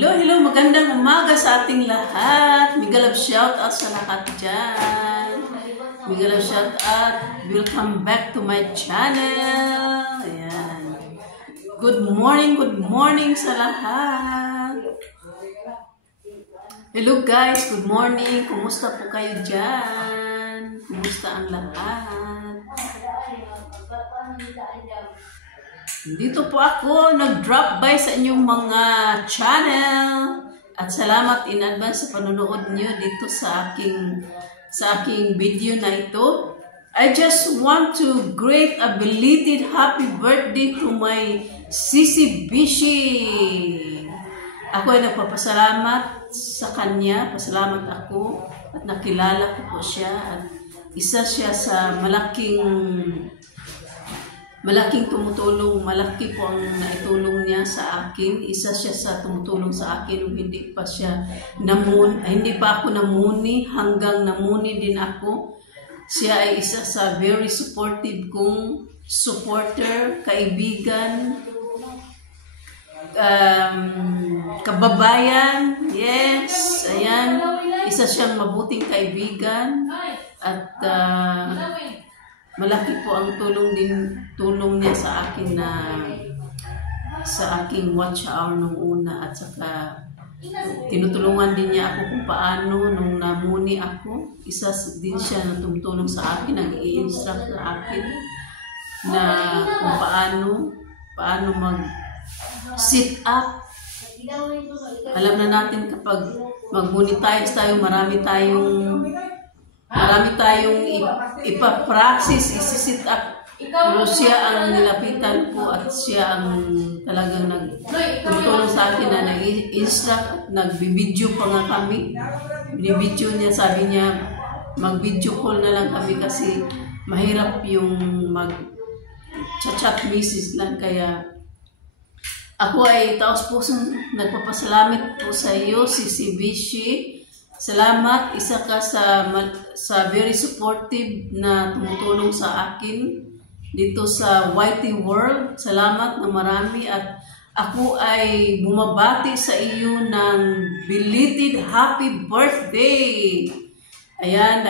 Hello, hello, magandang umaga sa ating lahat. Mega love shout out sa lahat dyan. Mega love shout out. Welcome back to my channel. Ayan. Good morning sa lahat. Hello guys, good morning. Kumusta po kayo dyan? Kumusta ang lahat? Dito po ako nag-drop by sa inyong mga channel at salamat in advance sa panonood nyo dito sa aking video na ito. I just want to greet a belated happy birthday to my Sisi Bishi. Ako ay nagpapasalamat sa kanya, pasalamat ako at nakilala ko po siya at isa siya sa malaking tumutulong, malaki po ang naitulong niya sa akin. Isa siya sa tumutulong sa akin nung hindi pa ako namuni hanggang namuni din ako. Siya ay isa sa very supportive kong supporter, kaibigan, kababayan. Yes, ayan. Isa siyang mabuting kaibigan at malaki po ang tulong niya sa akin sa aking watch hour nung una at saka tinutulungan din niya ako kung paano nung namuni ako. Isa din siya na tumutulong sa akin, ang i-instruct sa akin na kung paano mag-sit up. Alam na natin kapag mag-monetize tayo, marami tayong ipapractice, isi-sit up. Pero siya ang nilapitan ko at siya ang talagang nagtutulong sa akin na nag-instruct at nag-video pa nga kami. Binibidyo niya, sabi niya, mag-video call na lang kami kasi mahirap yung mag-chat message lang. Kaya ako ay taos-pusong nagpapasalamat po sa iyo, Sisi Bishi. Salamat, isa ka sa very supportive na tumutulong sa akin dito sa YT World. Salamat na marami at ako ay bumabati sa iyo ng belated happy birthday. Ayan,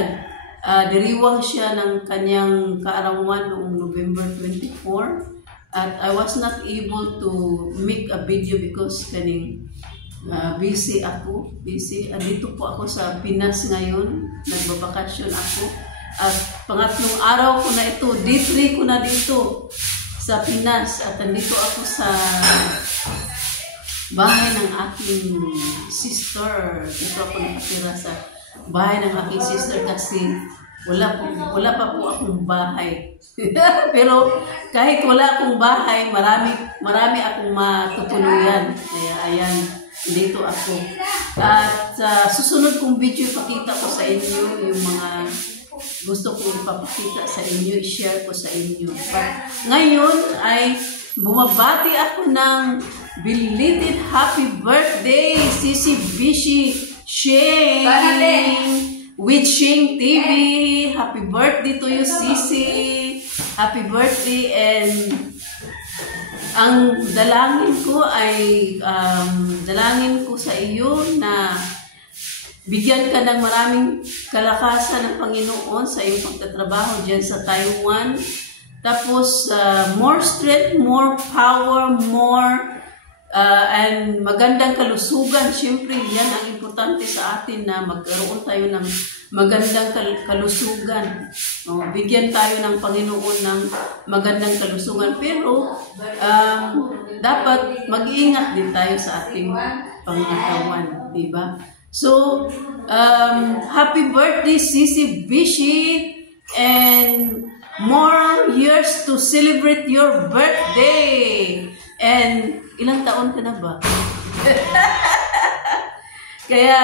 diriwang siya ng kanyang kaarawan noong November 24 at I was not able to make a video because busy. Andito po ako sa Pinas ngayon. Nagbabakasyon ako. At pangatlong araw ko na ito. Day 3 ko na dito sa Pinas. At andito ako sa bahay ng aking sister. Dito ako nakatira sa bahay ng aking sister kasi wala pa po akong bahay. Pero kahit wala akong bahay, marami akong matutuluyan. Kaya ayan. Dito ako. At susunod kong video, ipakita ko sa inyo yung mga gusto kong ipapakita sa inyo, i-share ko sa inyo. But ngayon ay bumabati ako ng belated happy birthday, Sisi Bishi Shane with Shane TV. Happy birthday to you, Sisi. Happy birthday, and ang dalangin ko sa iyo na bigyan ka ng maraming kalakasan ng Panginoon sa iyong pagtatrabaho dyan sa Taiwan. Tapos, more strength, more power, and magandang kalusugan. Siyempre, yan ang importante sa atin na magkaroon tayo ng magandang kalusugan. Bigyan tayo ng Panginoon ng magandang kalusugan. Pero, dapat mag-iingat din tayo sa ating pangangatawan. Diba? So, happy birthday, Sisi Bishi, and more years to celebrate your birthday. And ilang taon ka na ba? Kaya,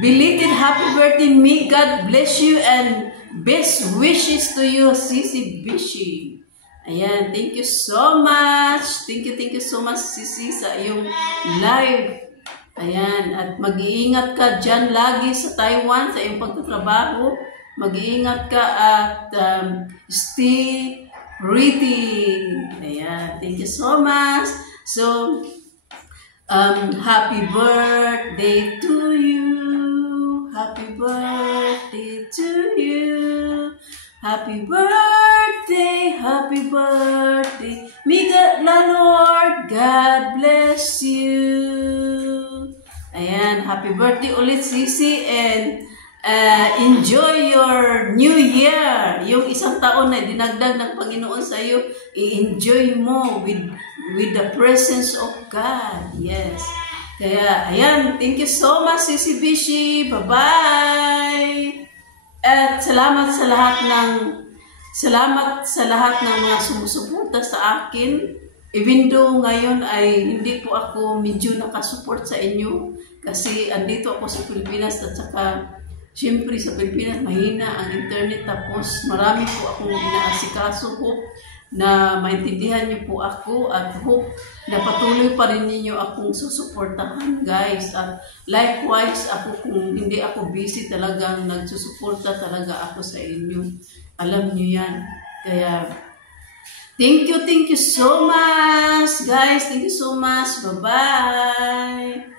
belated happy birthday. May God bless you and best wishes to you, Sisi Bishi. Ayan, thank you so much. Thank you so much, Sisi, sa iyong live. Ayan, at mag-iingat ka dyan lagi sa Taiwan, sa iyong pagtatrabaho. Mag-iingat ka at stay ready. Ayan, thank you so much. So, Happy birthday to you. Happy birthday to you. Happy birthday, happy birthday. May the Lord God bless you. Ayan, happy birthday ulit, Sisi, and enjoy your new year. Yung isang taon na dinagdag ng Panginoon sa iyo, i-enjoy mo with the presence of God. Yes. Kaya, ayan, thank you so much, Sisi Bishi. Bye-bye. At salamat sa lahat ng mga sumusuporta sa akin. Even though ngayon ay hindi po ako medyo nakasupport sa inyo kasi andito ako sa Pilipinas at saka siyempre sa Pilipinas mahina ang internet, tapos marami po akong inaasikaso. Hope na maintindihan niyo po ako at hope na patuloy pa rin ninyo akong susuportahan, guys. At likewise, ako kung hindi ako busy, talagang nagsusuporta talaga ako sa inyo. Alam niyo yan. Kaya, thank you so much, guys. Thank you so much. Bye-bye.